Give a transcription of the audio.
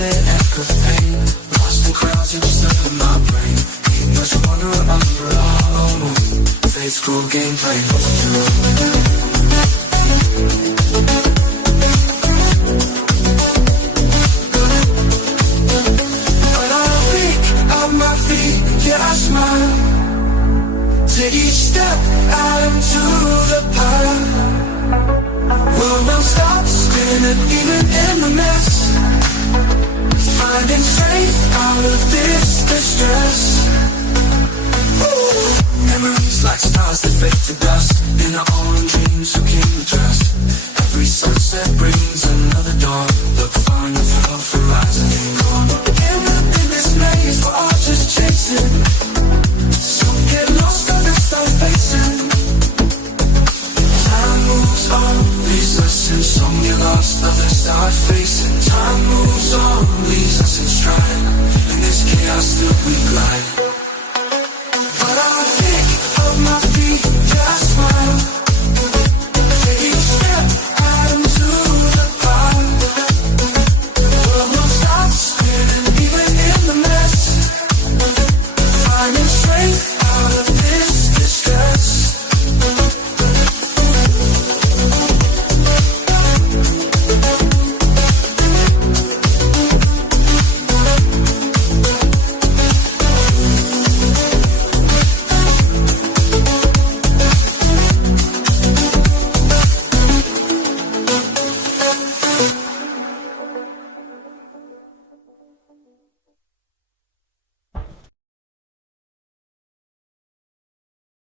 the echo fame. Lost in crowds, you're stuck in my brain. Keep us wandering under our own moon. Fate school gameplay. But I'll pick up my feet, yeah, I smile to each step out into the pile. World won't stop spinning, even in the mess. Finding strength out of this distress. Ooh. Memories like stars that fade to dust in an orange